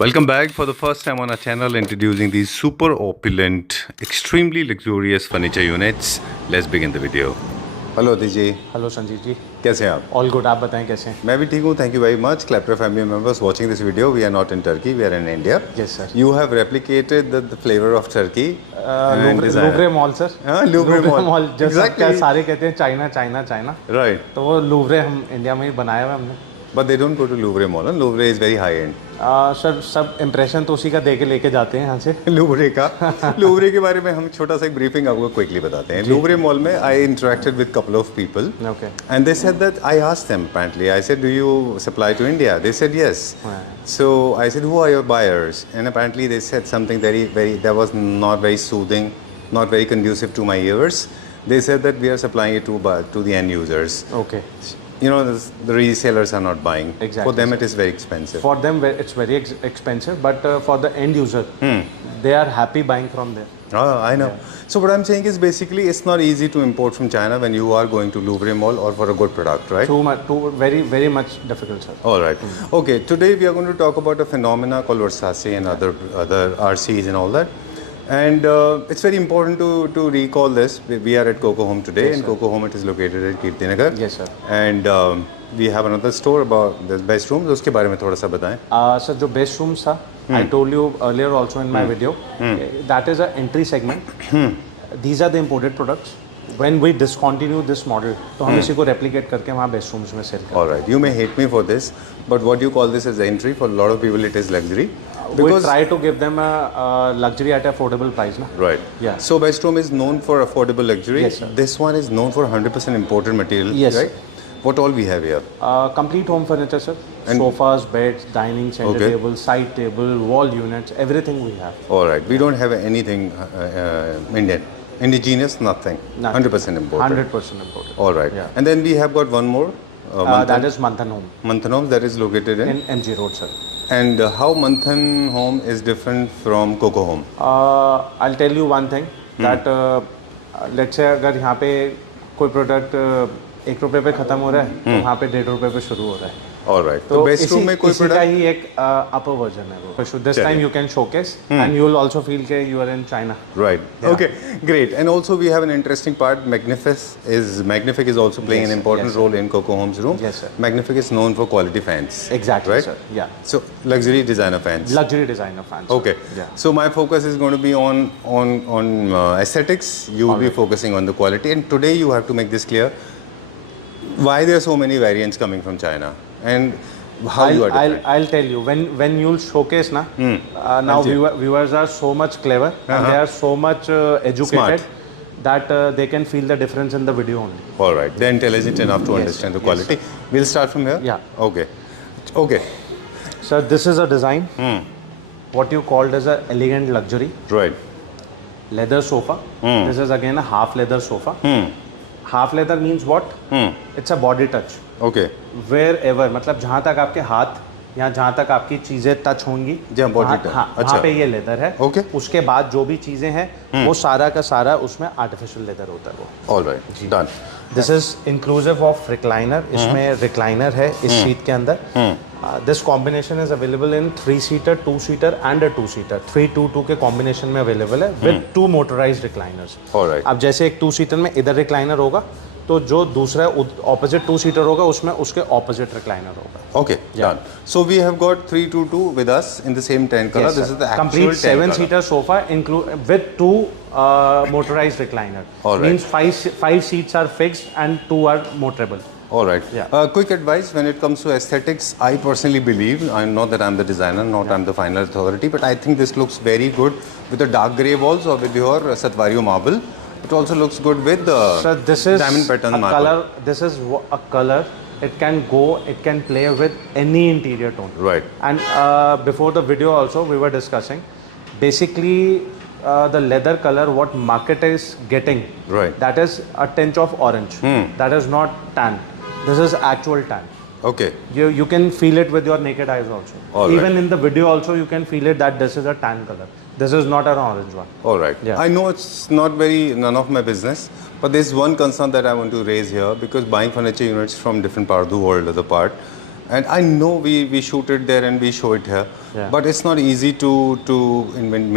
Welcome back for the first time on our channel, introducing these super opulent, extremely luxurious furniture units. Let's begin the video. Hello जी। Hello Sanjeev ji. कैसे हैं आप? All good, आप बताएं कैसे हैं? मैं भी ठीक हूँ, thank you very much. Clapper family members watching this video, we are not in Turkey, we are in India. Yes, sir. You have replicated the flavor of Turkey. Louvre mall sir. हाँ, Louvre mall जो exactly. सारे कहते हैं China China China, Right. तो वो लूवरे हम India में ही बनाया हुआ हमने। But they don't go to Louvre Mall. Huh? Louvre is very high end. Sir सब इम्प्रेशन तो उसी का दे के लेके जाते हैं यहाँ से। लूवरे का लूवरे के बारे में हम छोटा सा एक ब्रीफिंग आपको क्विकली बताते हैं. लूवरे मॉल में I interacted with couple of people and they said that I asked them apparently I said, do you supply to India? They said yes. So I said, who are your buyers? And apparently they said something very that was not very soothing, not very conducive to my ears. They said that we are supplying it to the end users. Okay. You know, the resellers are not buying. Exactly. For them it is very expensive. For them it's very expensive, but for the end user, they are happy buying from there. Oh, I know. Yeah. So what I'm saying is basically it's not easy to import from China when you are going to Louvre Mall or for a good product, right? Too very very much difficult, sir. All right. Okay. Today we are going to talk about a phenomena called Versace and other RCs and all that. And it's very important to recall this. We are at Coco Home today, and Coco Home it is located at Kirtinagar. Yes, sir. And we have another store about the best rooms. उसके बारे में थोड़ा सा बताएं. Sir, जो best rooms था, I told you earlier also in my video, that is an entry segment. These are the imported products. When we discontinue this model, तो हम इसी को replicate करके वहाँ best rooms में sell करते हैं. All right. You may hate me for this, but what you call this as entry, for a lot of people it is luxury. We try to give them a luxury at affordable price, na? Right. Yeah. So Best Home is known for affordable luxury. Yes, sir. This one is known for 100% imported material. Yes. Right. What all we have here? Complete home furniture, sir. And sofas, beds, dining center table, side table, wall units, everything we have. All right. We don't have anything indigenous, nothing. 100% imported. 100% imported. All right. Yeah. And then we have got one more. That is Manthan Home. Manthan Home, that is located in MG Road, sir. And how Manthan Home is different from Coco Home? I'll tell you one thing that let's say अगर यहाँ पे कोई product ₹1 पे खत्म हो रहा है तो वहाँ पे ₹1.5 पे शुरू हो रहा है. All right. तो बेस्ट रूम में कोई प्रोडक्ट का ही एक अपर वर्जन है वो. So this time you can showcase and you will also feel that you are in China. Right. Yeah. Okay. Great. And also we have an interesting part. Magnific is also playing an important role in Coco Home's room. Yes, sir. Magnific is known for quality fans. Exactly, right? sir. Yeah. So luxury designer fans. Luxury designer fans. Okay. Yeah. So my focus is going to be on aesthetics. You will be focusing on the quality. And today you have to make this clear. Why there are so many variants coming from China and how you are different. I'll tell you when you'll showcase na. Now viewers are so much clever and they are so much educated. Smart. That they can feel the difference in the video only. All right. They're intelligent enough to understand the quality. Yes, we'll start from here? Yeah. Okay. Okay. Sir, this is a design. What you called as a elegant luxury. Right. Leather sofa. This is again a half leather sofa. Half leather means what? It's a body touch. Okay. Wherever, मतलब जहाँ तक आपके हाथ या जहाँ तक आपकी चीज़ें टच होंगी, वहाँ पे ये लेदर है. Okay. उसके बाद जो भी चीज़ें हैं वो सारा का सारा उसमें आर्टिफिशियल लेदर होता है वो. All right. Done. This is inclusive of recliner. इसमें recliner है इस सीट के अंदर. This combination is available in 3-seater, 2-seater and a 2-seater. 3-2-2 के combination में available है with 2 motorized recliners. All right. अब जैसे एक 2-seater में इधर recliner होगा तो जो दूसरा opposite 2-seater होगा उसमें उसके opposite recliner होगा. Okay, done. So we have got 322 with us in the same tan color. Yes, this is the actual complete 7-seater sofa with 2 motorized recliner. All right. Means 5 seats are fixed and 2 are motorable. All right. Yeah. Quick advice when it comes to aesthetics. I personally believe, I know that I'm the designer, not I'm the final authority, but I think this looks very good with the dark grey walls or with your Satvario marble. It also looks good with the diamond pattern marble. Color. This is a color. It can play with any interior tone. Right. And before the video also we were discussing, basically the leather color what market is getting. Right. That is a tinge of orange. That is not tan. This is actual tan. Okay. You can feel it with your naked eyes also. All Even right. in the video also you can feel it that this is a tan color. This is not an orange one. All right. Yeah. I know it's none of my business, but there's one concern that I want to raise here because buying furniture units from different part of the world is a part. And I know we shoot it there and we show it here, Yeah. but it's not easy to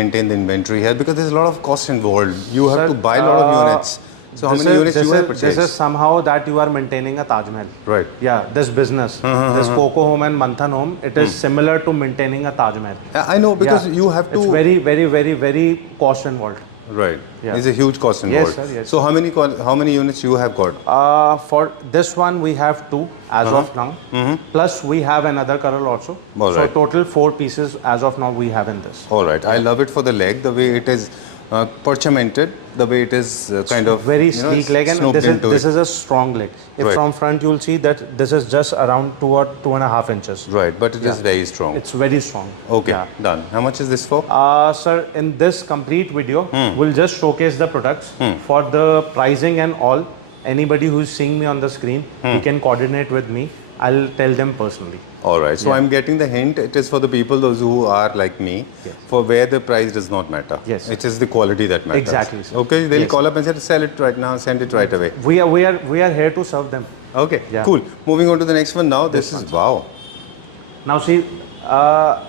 maintain the inventory here because there's a lot of cost involved. You have Sir, to buy a lot of units. So how many units you have This purchased? is somehow that you are maintaining a Taj Mahal. Right. Yeah, this business, this Coco Home and Manthan Home, it is similar to maintaining a Taj Mahal. I know because Yeah. you have to. It's very, very, very, very cost involved. Right. Yeah. There's a huge cost involved. sir, yes. So how many units you have got? For this one, we have 2 as of now. Plus, we have another color also. All So right. total 4 pieces as of now we have in this. All right. I love it for the leg, the way it is perchamented, the way it is kind of Very you know, sleek leg, and snooped into this it. is a strong leg. If Right. from front you'll see that this is just around 2 or 2.5 inches. Right, but it is very strong. It's very strong. Okay, Yeah. done. How much is this for? Sir, in this complete video, we'll just showcase the products. For the pricing and all, anybody who's seeing me on the screen, he can coordinate with me. I'll tell them personally. All right. So I'm getting the hint. It is for the people those who are like me, for where the price does not matter. Yes. It is the quality that matters. Exactly, sir. Okay. They'll Yes. call up and say, sell it right now, send it right away. We are here to serve them. Okay. Yeah. Cool. Moving on to the next one now. This is wow. Now see,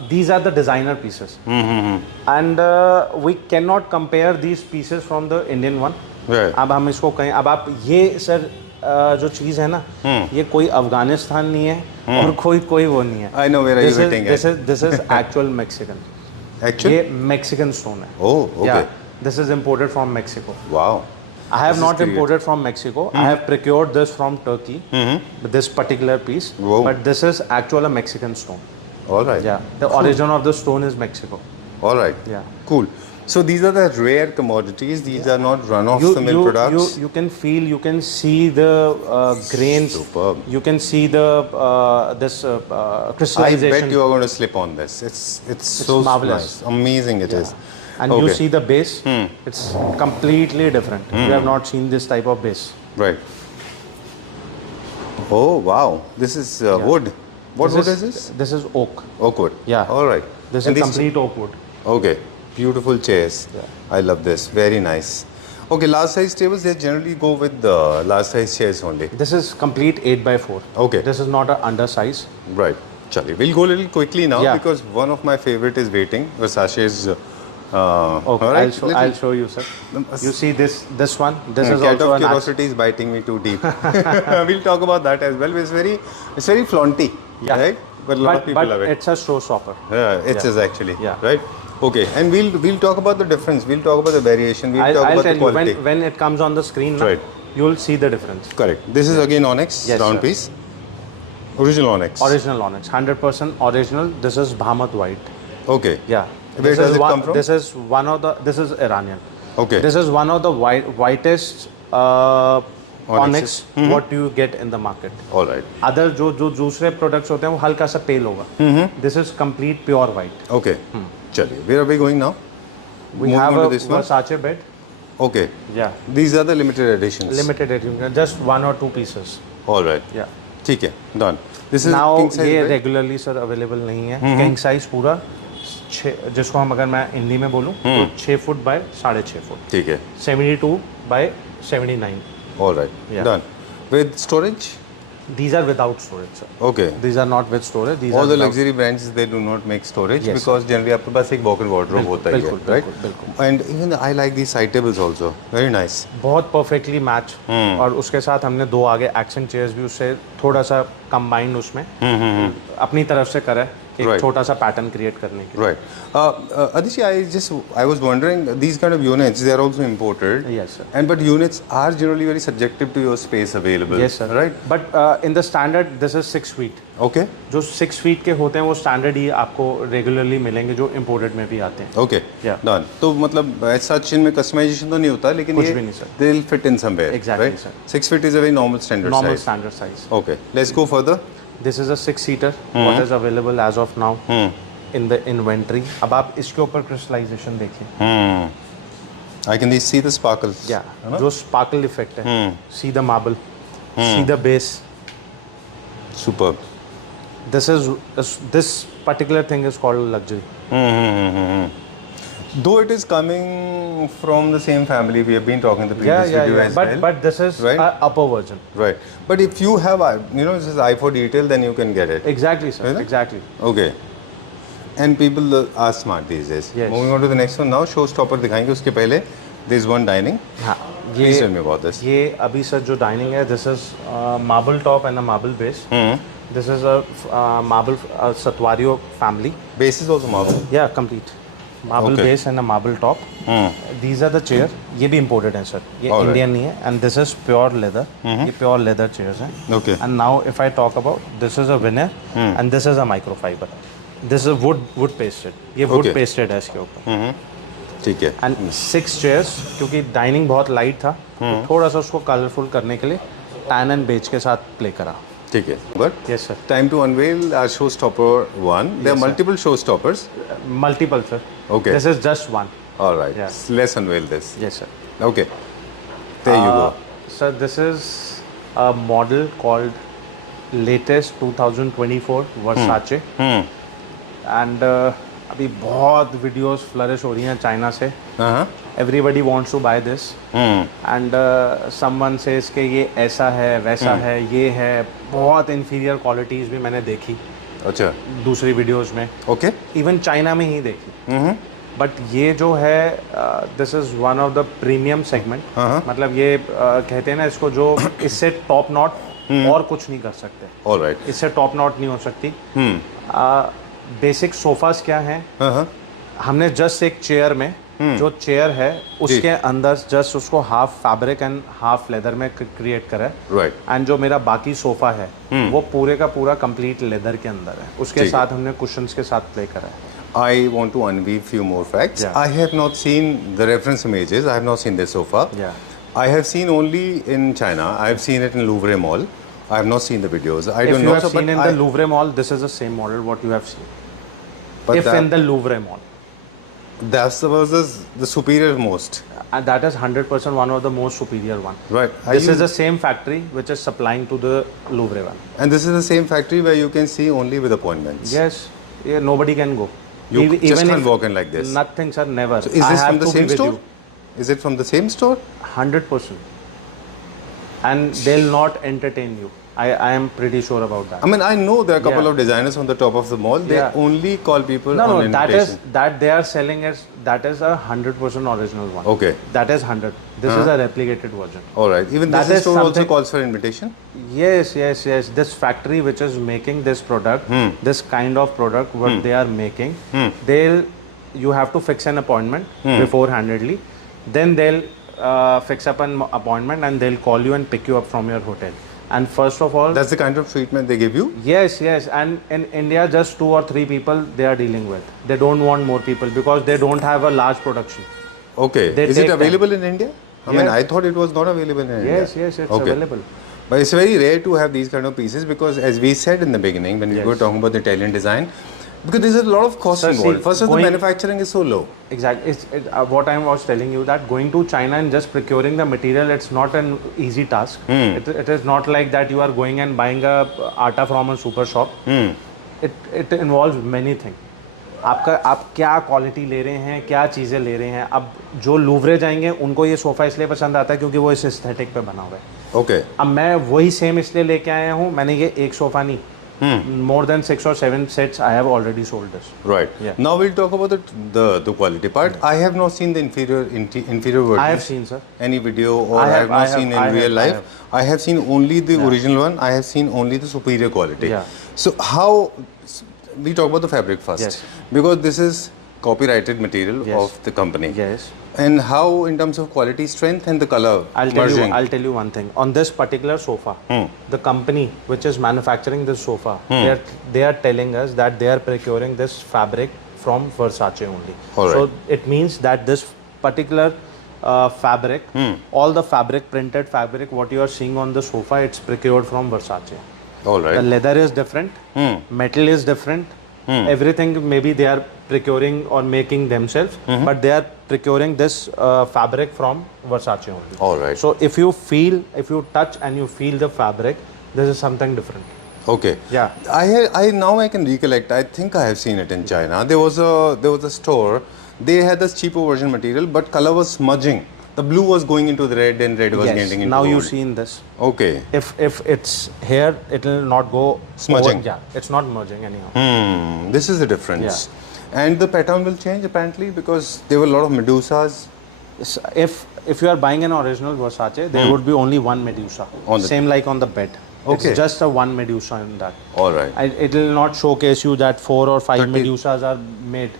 these are the designer pieces, and we cannot compare these pieces from the Indian one. Right. अब हम इसको कहें, अब आप ये sir जो चीज़ है ना, ये कोई अफगानिस्तान नहीं है और कोई वो नहीं है. I know where are you hitting at. This is actual Mexican. Actually. ये Mexican stone है. Oh, okay. Yeah, this is imported from Mexico. Wow. I have This is not great. imported from Mexico. I have procured this from Turkey. This particular piece, Wow. but this is actual a Mexican stone. All right. Yeah, the origin of the stone is Mexico. All right. Yeah. Cool. So these are the rare commodities. These are not run-off-the-mill products. You can feel, you can see the grains. Superb. You can see the this I crystallization. bet you are going to slip on this. It's so marvelous. nice. Amazing it is. And Okay. you see the base. It's completely different. You have not seen this type of base. Right. Oh wow. This is wood. What wood is this? This is oak. Oak wood. Yeah. All right. This And is these- complete oak wood. Okay. Beautiful chairs. Yeah. I love this. Very nice. Okay. Large size tables. They generally go with the large size chairs only. This is complete 8x4. Okay. This is not an undersize. Right. Charlie. We'll go a little quickly now Yeah. because one of my favorite is waiting. Versace's. Okay, all right. I'll show you, sir. You see this one? This is Cat also of an curiosity is biting me too deep. We'll talk about that as well. It's very flaunty, Yeah. right? But a lot of people but love it. it's a showstopper. Yeah, it is actually. Yeah. Right. Okay, and we'll talk about the difference. We'll talk about the variation. We'll talk I'll about tell the you quality. when it comes on the screen, na, Right. you'll see the difference. Correct. This is again onyx Yes, round sir. piece. Original onyx. Original onyx, 100% original. This is Bhamat white. Okay. Yeah. Where This does is it one, come from? This is one of the. This is Iranian. Okay. This is one of the whitest onyx what you get in the market. All right. Other जो दूसरे products होते हैं वो हल्का सा pale होगा. This is complete pure white. Okay. Chaliye. Where are we going now? We Moving have on a to this one. Versace bed. Okay. Yeah. These are the limited editions. Limited edition, just 1 or 2 pieces. All right. Yeah. ठीक है. Done. This is Now king size ये bed? Regularly sir available नहीं है. King size पूरा जिसको हम अगर मैं हिंदी में बोलूँ तो 6 फुट बाय 6.5 फुट. ठीक है. 72 by 79. All right. Yeah. Done. With storage? These are without storage, sir. Okay. These are not with storage. These All are the without- luxury brands they do not make storage Yes, because generally आपके पास एक walk-in wardrobe होता ही है, बिल्कुल, right? बिल्कुल. And even I like these side tables also. Very nice. बहुत perfectly match. और उसके साथ हमने 2 आगे एक्शन चेयर्स भी उससे थोड़ा सा कंबाइंड उसमें अपनी तरफ से करा है एक Right. छोटा सा पैटर्न क्रिएट करने के लिए. Right. Adishi, I was wondering these kind of units they are also imported. Yes, sir. And but units are generally very subjective to your space available. Yes, sir. Right. But in the standard this is 6 feet. Okay. जो 6 feet के होते हैं वो standard ही आपको regularly मिलेंगे जो imported में भी आते हैं. Okay. Yeah. Done. तो मतलब ऐसा इनमें customization तो नहीं होता लेकिन कुछ ये भी नहीं, sir. they'll fit in somewhere. Exactly, right? sir. 6 feet is a very normal standard normal size. Standard size. Okay. Let's go further. This is a 6 seater what is available as of now in the inventory. अब आप इसके ऊपर crystallisation देखिए. I can see the sparkle. या जो sparkle effect है. See the marble, see the base. Superb. This particular thing is called luxury. Though it is coming from the same family, we have been talking the previous video as well. But this is Right. upper version. Right. But if you have, this is eye for detail, then you can get it. Exactly, sir. Is it? Exactly. Okay. And people are smart these days. Yes. Moving on to the next one now, showstopper दिखाएंगे उसके पहले. There is one dining. हाँ. Please tell me about this. ये अभी sir जो dining है, this is marble top and a marble base. This is a marble Satwario family. Base is also marble. Yeah, complete. Marble Okay. base and a marble top. These are the chair. ये भी imported है sir. ये Alright. Indian नहीं है. And this is pure leather. ये pure leather chairs हैं. Okay. And now if I talk about, this is a veneer and this is a microfiber. This is wood pasted. ये wood Okay. pasted है इसके ऊपर. ठीक है. And 6 chairs, क्योंकि dining बहुत लाइट था तो थोड़ा सा उसको कलरफुल करने के लिए टैन एंड बेज के साथ प्ले करा. ठीक है. But yes sir. time to unveil our showstopper one. There are multiple showstoppers. Multiple sir. Okay. This is just one. All right. Yeah. Let's unveil this. Yes sir. Okay. There you go. Sir this is a model called latest 2024 Versace. And अभी बहुत videos flourish हो रही हैं China से. Uh-huh. Everybody wants to buy this and someone says कि ये ऐसा है वैसा है ये है. बहुत इंफीरियर क्वालिटीज़ भी मैंने देखी अच्छा. दूसरी वीडियोस में, Okay. इवन चाइना में ही देखी. बट ये जो है this is one of the premium segment. मतलब ये कहते हैं ना इसको, जो इससे टॉप नॉट और कुछ नहीं कर सकते. All right. इससे टॉप नॉट नहीं हो सकती. बेसिक सोफास क्या हैं, हमने जस्ट एक चेयर में जो चेयर है उसके अंदर जस्ट उसको half fabric and half leather में क्रिएट करा है. Right. एंड जो मेरा बाकी सोफा है वो पूरे का पूरा कंप्लीट लेदर के अंदर है. उसके साथ हमने कुशन्स के साथ प्ले करा है. I want to unveil few more facts. Yeah. I have not seen the reference images. I have not seen this sofa. Yeah. I have seen only in China. I have seen it in Louvre Mall. I have not seen the videos. I If don't you know. have So, seen but in the Louvre Mall, this is the same model what you have seen. but If in the Louvre Mall. that was the superior most. And that is 100% one of the most superior one. Right. This is the same factory which is supplying to the Louvre one. And this is the same factory where you can see only with appointments. Yes, yeah, nobody can go. You Even just can't if- walk in like this. Nothing, sir, never. So is I this have from the to be same with store? you. Is it from the same store? 100%. And they'll not entertain you. I am pretty sure about that. I mean, I know there are a couple Yeah. of designers on the top of the mall. They Yeah. only call people No, on no, invitation. that they are selling is that is a 100% original one. Okay. That is 100. This is a replicated version. All right. Even That this is store also something- calls for invitation. Yes. This factory which is making this product, this kind of product, what they are making, you have to fix an appointment beforehandedly. Then they'll fix up an appointment and they'll call you and pick you up from your hotel. And first of all, That's the kind of treatment they give you. yes. And in India, just 2 or 3 people they are dealing with. They don't want more people because they don't have a large production. Okay. They Is it take available in India? I mean, Yes. I thought it was not available in India. Yes, it's Okay. available. But it's very rare to have these kind of pieces because, as we said in the beginning, when we were talking about the Italian design, because there's a lot of cost Sir, see, involved. First, of all, the going- manufacturing is so low. Exactly. What I was telling you that going to China and just procuring the material, it's not an easy task. It is not like that you are going and buying a atta from a super shop. It involves many things. आप क्या quality ले रहे हैं, क्या चीज़ें ले रहे हैं. अब जो लूवरे जाएंगे उनको ये सोफ़ा इसलिए पसंद आता है क्योंकि वो इस एस्थेटिक पे बना हुआ है. Okay. अब मैं वही सेम इसलिए लेके आया हूँ. मैंने ये एक सोफ़ा नहीं, more than 6 or 7 sets I have already sold this. Right. Yeah. Now we'll talk about the quality part. I have not seen the inferior version. I have seen, sir. Any video, or I I have- have not I have- seen I in real have- I life. I have seen only the original one. I have seen only the superior quality. Yeah. So how we talk about the fabric first, Yes. because this is copyrighted material Yes. of the company. Yes. And how, in terms of quality, strength, and the color merging. I'll tell you one thing. On this particular sofa, the company which is manufacturing this sofa, they are telling us that they are procuring this fabric from Versace only. All right. So it means that this particular fabric, all the fabric, printed fabric, what you are seeing on the sofa, it's procured from Versace. All The right. leather is different, metal is different, everything maybe they are procuring or making themselves, but they are procuring this fabric from Versace only. All right. So if you touch and you feel the fabric, this is something different. Okay. Yeah. I now I can recollect. I think I have seen it in China. There was a store they had this cheaper version material, but color was smudging. The blue was going into the red, and red was Yes. getting into Now you gold. see in this. Okay. If it's here, it will not go Smudging. over- yeah, it's not merging anyhow. This is the difference. And the pattern will change apparently because there were a lot of Medusas. If you are buying an original Versace, there would be only one Medusa. On the- Same like on the bed. Okay. It's just a one Medusa in that. All right. It will not showcase you that 4 or 5 30. Medusas are made.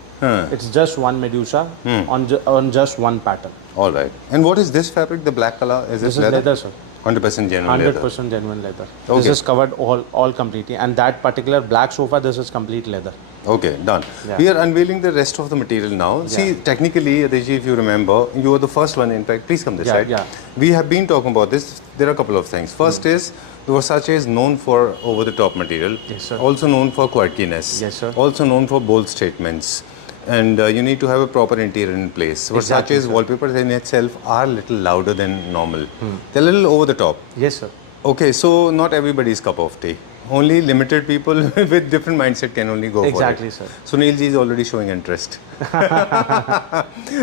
It's just one Medusa on just one pattern. All right. And what is this fabric? The black color? Is This this is leather, sir. 100% genuine leather. 100% genuine leather. Okay. This is covered all completely. And that particular black sofa, this is complete leather. Okay, done. Yeah. We are unveiling the rest of the material now. See, technically, Aditi, if you remember, you were the first one. In fact, please come this side. Yeah. We have been talking about this. There are a couple of things. First is, Versace is known for over-the-top material. Yes, sir. Also known for quirkiness. Yes, sir. Also known for bold statements. And you need to have a proper interior in place. Exactly, Versace's sir. wallpapers in itself are a little louder than normal. They're a little over the top. Yes, sir. Okay, so not everybody's cup of tea. Only limited people with different mindset can only go Exactly, for it. sir. Sunil ji is already showing interest.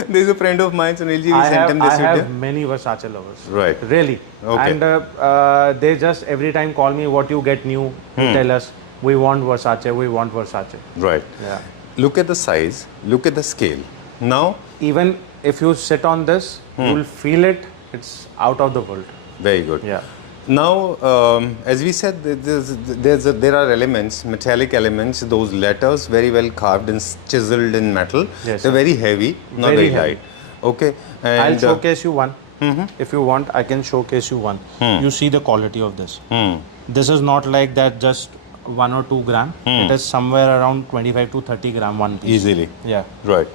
There's a friend of mine, Sunil ji, we sent him this I video. have many Versace lovers. Right. Really. Okay. And they just every time call me, what you get new, you tell us, we want Versace, we want Versace. Right. Yeah. Look at the size, look at the scale. Now, Even if you sit on this, you'll feel it, it's out of the world. very good. Yeah. Now, as we said, there are elements, metallic elements, those letters very well carved and chiseled in metal. Yes, They're sir. very heavy, not Very very heavy. light. Okay. And, I'll showcase you one. If you want, I can showcase you one. You see the quality of this. This is not like that just 1 or 2 gram. It is somewhere around 25 to 30 gram one piece. easily. Yeah. Right.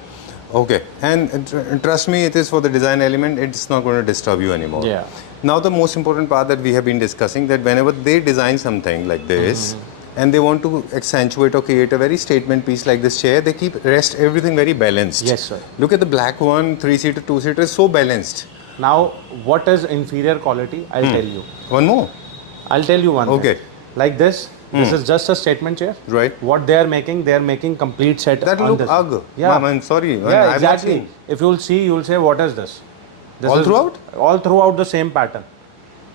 Okay. And trust me, it is for the design element, it's not going to disturb you anymore. Yeah. Now, the most important part that we have been discussing, that whenever they design something like this, and they want to accentuate or create a very statement piece like this chair, they keep everything very balanced. Yes, sir. Look at the black one, 3-seater, 2-seater, is so balanced. Now, what is inferior quality? I'll tell you. One more. I'll tell you one Okay. thing. Like this is just a statement chair. Right. What they are making complete set That on look this. ugly. Yeah. I'm sorry. Yeah, I've not exactly. seen. If you'll see, you'll say, what is this? This All is throughout? All throughout the same pattern.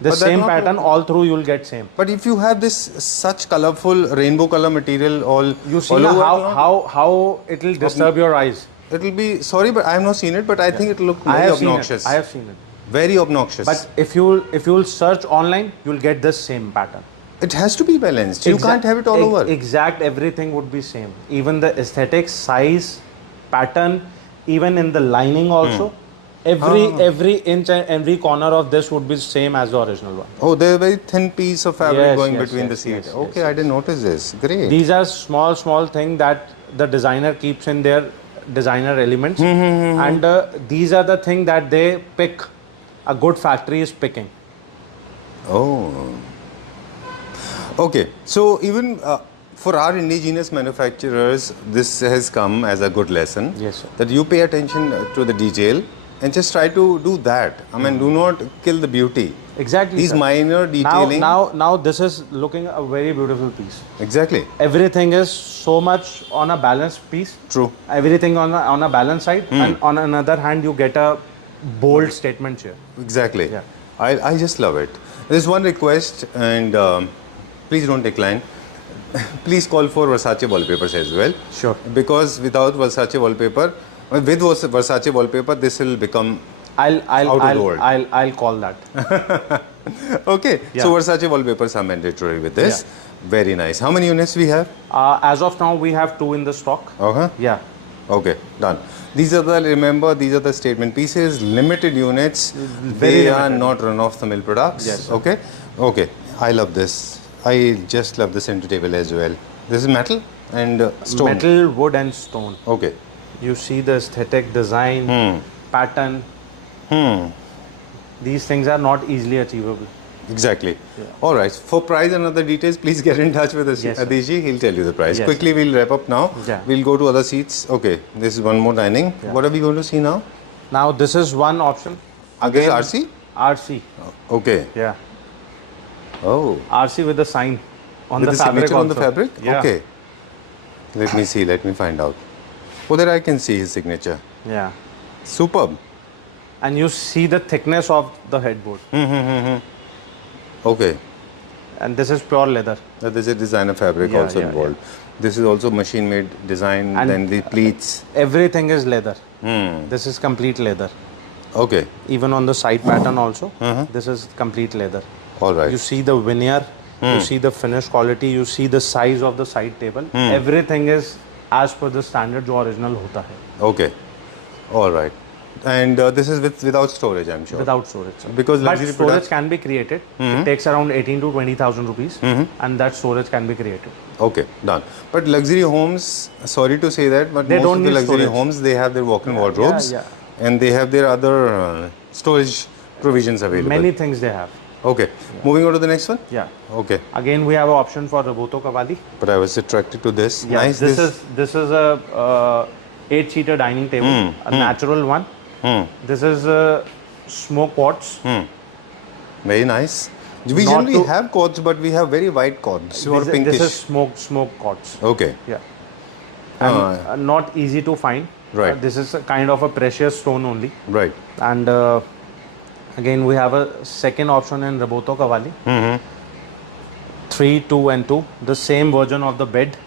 The But that's same not pattern, all through you'll get same. But if you have this such colorful rainbow color material all You see all na over, how it will disturb your eyes. it will be, sorry, but I have not seen it, but I think it will look I very have seen it. obnoxious. I have seen it. Very obnoxious. But if you'll search online, you'll get the same pattern. it has to be balanced. You can't have it all over. Exact everything would be same. Even the aesthetics, size, pattern, even in the lining also. Every inch and every corner of this would be same as the original one. Oh, there's a very thin piece of fabric Yes, going yes, between the yes, seats. yes, Okay, yes, I didn't notice this. Great. These are small thing that the designer keeps in their designer elements, and these are the thing that they pick. A good factory is picking. Oh. Okay, so even for our indigenous manufacturers, this has come as a good lesson. Yes, sir. That you pay attention to the detail and just try to do that. I mean, do not kill the beauty. Exactly. These sir. minor detailing. Now this is looking a very beautiful piece. Exactly. Everything is so much on a balanced piece. True. Everything on a balanced side, and on another hand you get a bold statement here. Exactly. Yeah. I just love it. There's one request, and please don't decline. Please call for Versace wallpapers as well. Sure. Because without Versace wallpaper, with Versace wallpaper, this will become out of the world. I'll call that. Okay. Yeah. So Versace wallpapers are mandatory with this. Very nice. How many units we have? As of now, we have 2 in the stock. Uh-huh. Yeah. Okay, done. These are the statement pieces, limited units. Very They are limited. not run-of-the-mill products. Yes, sir. Okay. Okay. I love this. I just love the center table as well. This is metal and stone. Metal, wood, and stone. Okay. You see the aesthetic design, pattern. These things are not easily achievable. Exactly. All right. For price and other details, please get in touch with us. Yes, sir. Adiji, he'll tell you the price. Yes, Quickly, we'll wrap up now. Yeah. We'll go to other seats. Okay. This is one more dining. What are we going to see now? Now this is one option. This is RC? RC. Okay. Yeah. Oh. RC with the sign on With the the fabric signature on the also. fabric? Yeah. Okay. Let me see. Let me find out. Oh, there I can see his signature. Yeah. Superb. And you see the thickness of the headboard. Okay. And this is pure leather. There's a designer fabric Yeah, also yeah, involved. This is also machine-made design. And then the pleats. Everything is leather. This is complete leather. Okay. Even on the side pattern also, this is complete leather. All right. You see the veneer, you see the finish quality, you see the size of the side table. Everything is as per the standard जो original होता है. Okay. All right. And this is without storage, I'm sure. Without storage. Sir. Because But luxury storage products. can be created. It takes around 18 to 20,000 rupees, and that storage can be created. Okay, done. But luxury homes, sorry to say that, but They most don't of the need luxury storage. homes, they have their walk-in wardrobes, yeah. and they have their other storage provisions available. Many things they have. Okay. Moving on to the next one. Yeah. Okay. Again, we have an option for Roboto Cavalli. But I was attracted to this. Yeah, Nice. this is a 8-seater dining table, a natural one. This is smoke quartz. Very nice. We Not generally to- have cords, but we have very white cords or This pinkish. is smoke quartz. Okay. Yeah. And not easy to find. Right. This is a kind of a precious stone only. Right. And again, we have a second option in Roboto Cavalli. 3, 2 and 2. The same version of the bed.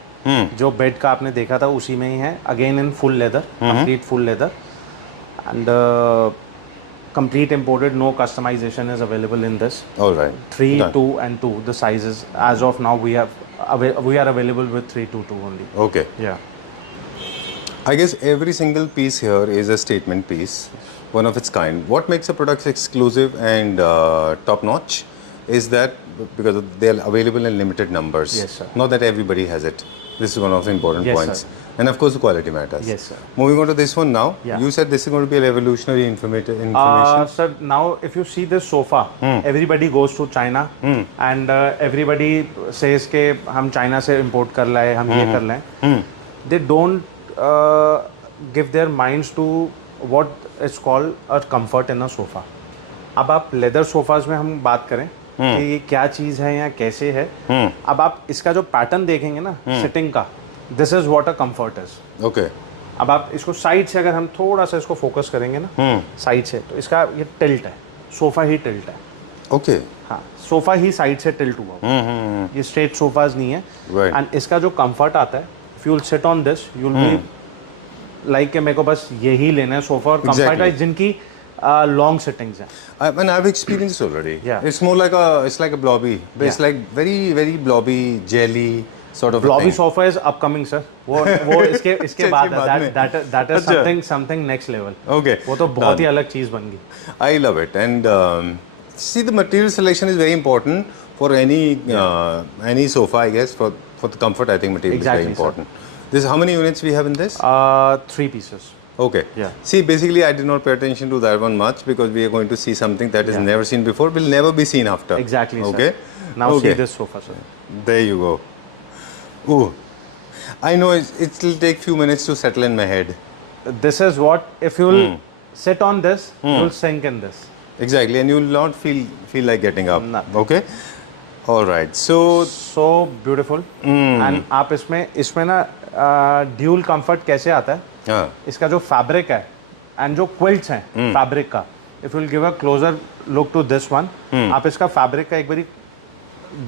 जो bed का आपने देखा था उसी में ही है. Again in full leather, complete full leather. And complete imported, no customization is available in this. All right. 3, Done. 2 and 2. The sizes as of now we are available with 3, 2, 2 only. Okay. Yeah. I guess every single piece here is a statement piece, one of its kind. What makes a product exclusive and top-notch is that because they are available in limited numbers. Yes, sir. Not that everybody has it. This is one of the important Yes, points. sir. And of course, the quality matters. Yes, sir. Moving on to this one now. Yeah. You said this is going to be a revolutionary information. Sir, now if you see this sofa, everybody goes to China and everybody says कि हम China से import कर लाए, हम ये कर लाए. They don't give their minds to what is called a comfort in a sofa. अब आप leather sofas में हम बात करें कि ये क्या चीज़ है या कैसे है. अब आप इसका जो पैटर्न देखेंगे ना सिटिंग का, this is what a comfort is. Okay. अब आप इसको साइड से अगर हम थोड़ा सा इसको फोकस करेंगे ना साइड से, तो इसका ये टिल्ट है, सोफा ही टिल्ट है. Okay. हाँ, सोफा ही साइड से टिल्ट हुआ हुआ. ये स्ट्रेट सोफाज नहीं है. Right. एंड इसका जो कंफर्ट आता है, if you will sit on this you will be like कि मेरे को बस यही लेना है सोफा. और कंफर्ट Exactly. है जिनकी लॉन्ग सिटिंग्स हैं. And I've experienced it already. Yeah. It's more like a blobby. It's like very, very blobby, jelly sort of a Blobby thing. sofa is upcoming, sir. वो इसके बाद बाद में. that is अच्छा. something next level. Okay. वो तो बहुत ही अलग चीज बन गई. I love it. And see, the material selection is very important for any sofa, I guess. For the comfort, I think material Exactly, is very important. This, how many units we have in this? 3 pieces. Okay. Yeah. See, basically, I did not pay attention to that one much because we are going to see something that is never seen before, will never be seen after. Exactly, sir. Okay. Now okay. see this sofa, sir. There you go. Ooh. I know it will take few minutes to settle in my head. This is what, if you'll sit on this, you'll sink in this. Exactly, and you will not feel like getting up. Nothing. Okay. All right. So beautiful. And आप इसमें ना dual comfort कैसे आता है? हाँ. इसका जो fabric है एंड जो क्विल्ट्स हैं फैब्रिक का, if will give a closer look to this one, आप इसका फैब्रिक का एक बारी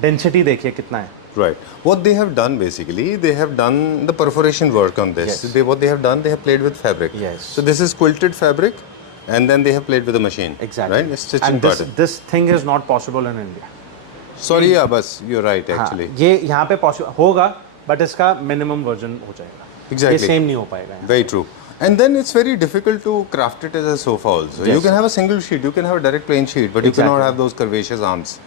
डेंसिटी देखिए कितना है. Right. What they have done basically, they have done the perforation work on this. Yes. What they have done, they have played with fabric. Yes. So this is quilted fabric, and then they have played with the machine. Exactly. Right. It's stitching And pattern. this thing is not possible in India. Sorry, yeah, bus. You're right हाँ, actually. ये यहाँ पे possible होगा, but इसका minimum version हो जाएगा. Exactly. ये same नहीं हो पाएगा यहाँ. Very true. And then it's very difficult to craft it as a sofa also. Yes. You can have a single sheet, you can have a direct plain sheet, but you Exactly. cannot have those curvaceous arms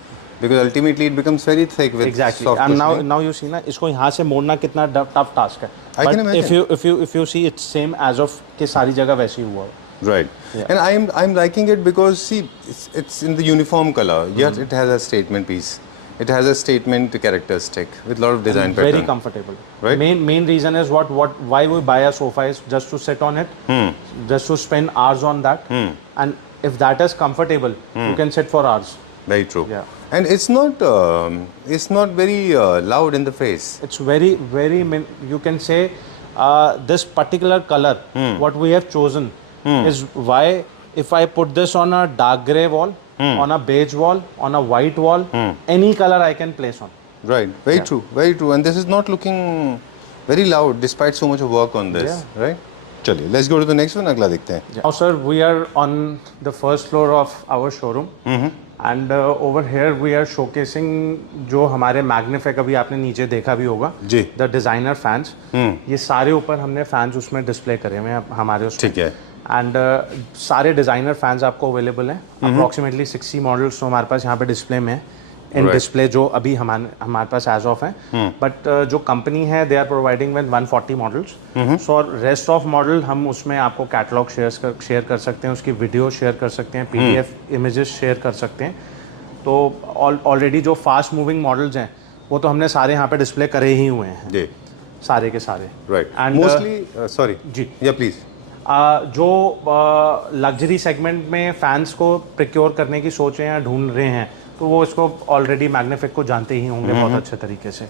because ultimately it becomes very thick with Exactly. soft And cushioning. now you see ना, इसको यहाँ से मोड़ना कितना tough task है. I can But imagine. if you see it's same as of कि सारी जगह वैसे ही हुआ हो. Right. Yeah. And I'm liking it because see it's in the uniform color, yet it has a statement piece. It has a statement characteristic with a lot of design pattern. Very comfortable. Right. Main reason is why we buy a sofa is just to sit on it, just to spend hours on that, and if that is comfortable, you can sit for hours. Very true. Yeah. And it's not very loud in the face. It's very you can say This particular color, what we have chosen is why if I put this on a dark gray wall, on a beige wall, on a white wall, any color I can place on. Right, very true, very true. And this is not looking very loud despite so much of work on this, right? चलिए, let's go to the next one. अगला देखते हैं. Now, sir, we are on the first floor of our showroom, and over here we are showcasing जो हमारे Magnify कभी आपने नीचे देखा भी होगा. जी. The designer fans. ये सारे ऊपर हमने fans उसमें display करे हुए हैं हमारे उसमें. ठीक है. एंड सारे डिज़ाइनर फैंस आपको अवेलेबल हैं. अप्रॉक्सीमेटली 60 मॉडल्स तो हमारे पास यहाँ पे डिस्प्ले में है. इन डिस्प्ले जो अभी हमारे पास एज ऑफ हैं. बट जो कंपनी है they are providing with 140 models. So rest of model हम उसमें आपको कैटलॉग शेयर कर सकते हैं, उसकी वीडियो शेयर कर सकते हैं, PDF इमेजेस शेयर कर सकते हैं. तो ऑलरेडी जो फास्ट मूविंग मॉडल्स हैं वो तो हमने सारे यहाँ पे डिस्प्ले करे ही हुए हैं. जी. सारे के सारे. राइट. एंड मोस्टली सॉरी जी या प्लीज. जो लग्जरी सेगमेंट में फैंस को प्रिक्योर करने की सोच रहे हैं या ढूंढ रहे हैं तो वो इसको ऑलरेडी मैग्निफिक को जानते ही होंगे बहुत अच्छे तरीके से.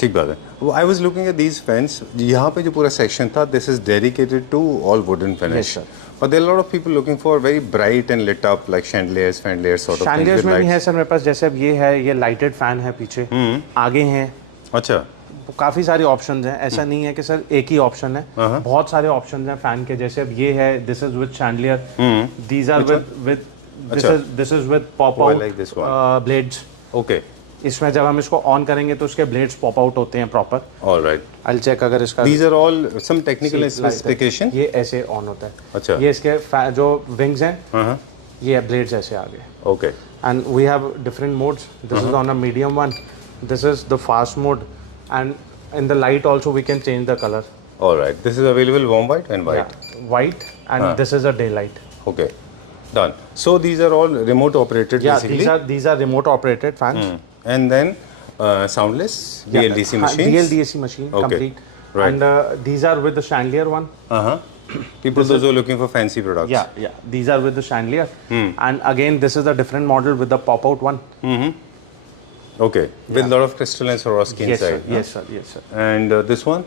ठीक बात है. I was looking at these fans. यहाँ पे जो पूरा सेक्शन था this is dedicated to all wooden finish. But there are a lot of people looking for very bright and lit up like chandeliers, fendeliers sort of things. Chandeliers में भी है sir मेरे पास. जैसे अब ये है, ये लाइटेड फैन है पीछे, आगे हैं. अच्छा. काफ़ी सारे ऑप्शंस हैं. ऐसा नहीं है कि सर एक ही ऑप्शन है. बहुत सारे ऑप्शंस हैं फैन के. जैसे अब ये है, this is with chandelier. These are with this is with pop out blades. Okay. इसमें जब हम इसको ऑन करेंगे तो उसके ब्लेड्स पॉप आउट होते हैं प्रॉपर. ऑलराइट. आई चेक अगर इसका. These are all some technical specification. ये ऐसे ऑन होता है. अच्छा. ये इसके जो विंग्स हैं ये ब्लेड्स ऐसे आगे. Okay. And we have different modes. This is on a medium one. This is the fast mode. And in the light also we can change the color. All right. This is available warm white and white. Yeah, white and this is a daylight. Okay. Done. So these are all remote operated basically. Yeah, these are remote operated fans. And then soundless BLDC machines. BLDC machine complete. Right. And these are with the chandelier one. People those who are looking for fancy products. Yeah. These are with the chandelier. And again this is a different model with the pop out one. Okay, with a lot of crystalline Swarovski inside. Yes, sir. And this one?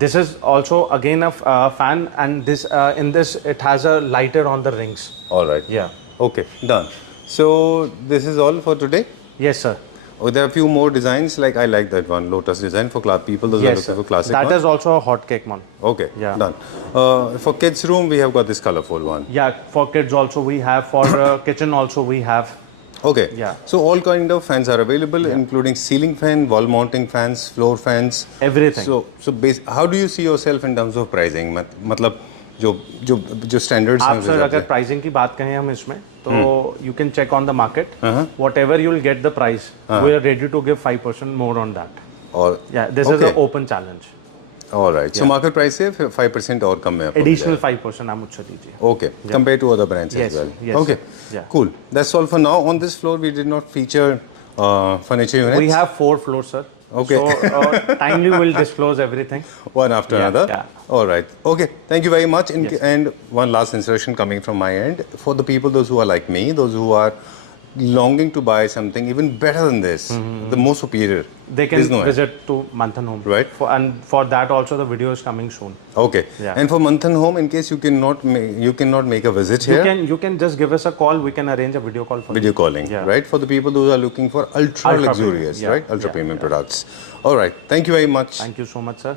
This is also again a fan, and this in this it has a lighter on the rings. All right. Yeah. Okay, done. So this is all for today? Yes, sir. Oh, there are a few more designs. Like I like that one, Lotus design for people those are looking for classic. That is also a hot cake one. Okay. Yeah. Done. For kids' room, we have got this colorful one. Yeah, for kids also we have. For kitchen also we have. Okay. Yeah. So all kind of fans are available, including ceiling fan, wall mounting fans, floor fans. Everything. So how do you see yourself in terms of pricing? मतलब जो standards हैं. आप sir अगर pricing की बात कहें हम इसमें तो you can check on the market. Whatever you'll get the price, we are ready to give 5% more on that. Or yeah, this is an open challenge. All right. So market price से 5% और कम है. Additional 5% आप मुझसे दीजिए. Okay. Compared to other brands as well. Yes. Okay. Yeah. Cool. That's all for now. On this floor, we did not feature furniture units. We have 4 floors, sir. Okay. So timely we'll disclose everything. One after another. Yeah. All right. Okay. Thank you very much. And one last insertion coming from my end for the people, those who are like me, those who are longing to buy something even better than this, the more superior. They can visit to Manthan Home. Right. And for that also the video is coming soon. Okay. Yeah. And for Manthan Home, in case you cannot make a visit here, you can just give us a call. We can arrange a video call for video you. calling, right? For the people who are looking for ultra luxurious, right? Ultra premium products. All right. Thank you very much. Thank you so much, sir.